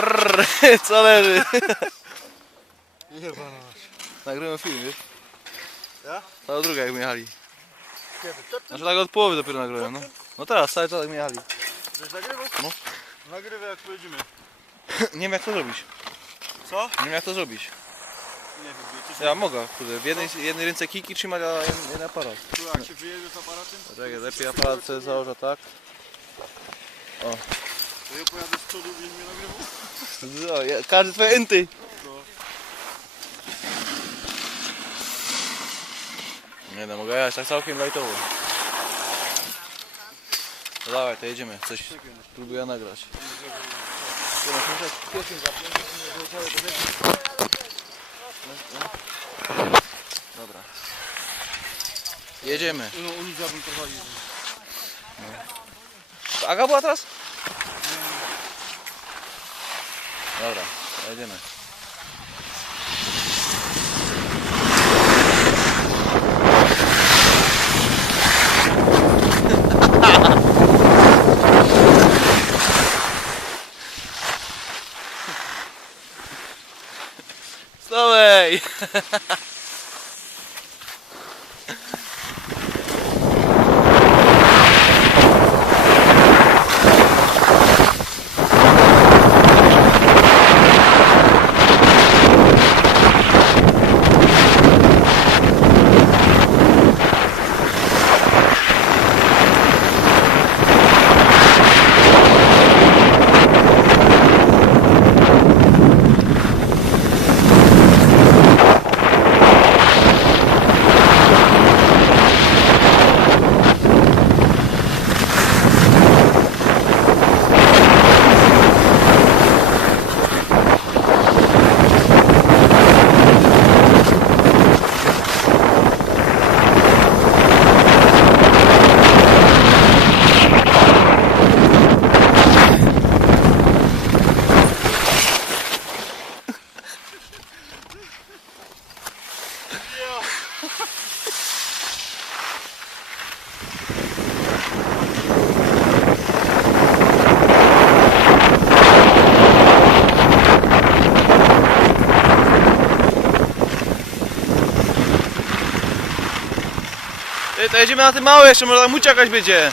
Co leży? Nie pana. Nagrywamy film, wiesz? Ja? Cała druga jak my jechali. Kiedy? To ty Znaczy tak od połowy dopiero nagrałem, no. No teraz, cały czas jak my jechali. nagrywał? No. Nagrywaj jak pojedziemy. Nie wiem jak to zrobić. Co? Nie wiem jak to zrobić. Nie wiem, Ja mogę, kurde. W jednej, jednej ręce kiki trzymać, a jeden, jeden aparat. Tu jak się wyjedzie z aparatem, Czekaj, lepiej aparat sobie założę tak. To ja pojadę z przodu i mnie nagrywał. No, ja- każdy twoje enty. No. Nie no, mogę jechać tak całkiem lightowo. No dawaj, to jedziemy. Coś próbuję nagrać. Dobra. Jedziemy. No oni zjadł trochę. Aga była teraz? Dobra, jedziemy. Stawaj! To jedziemy na tym małe jeszcze, może tam mucia jakaś będzie.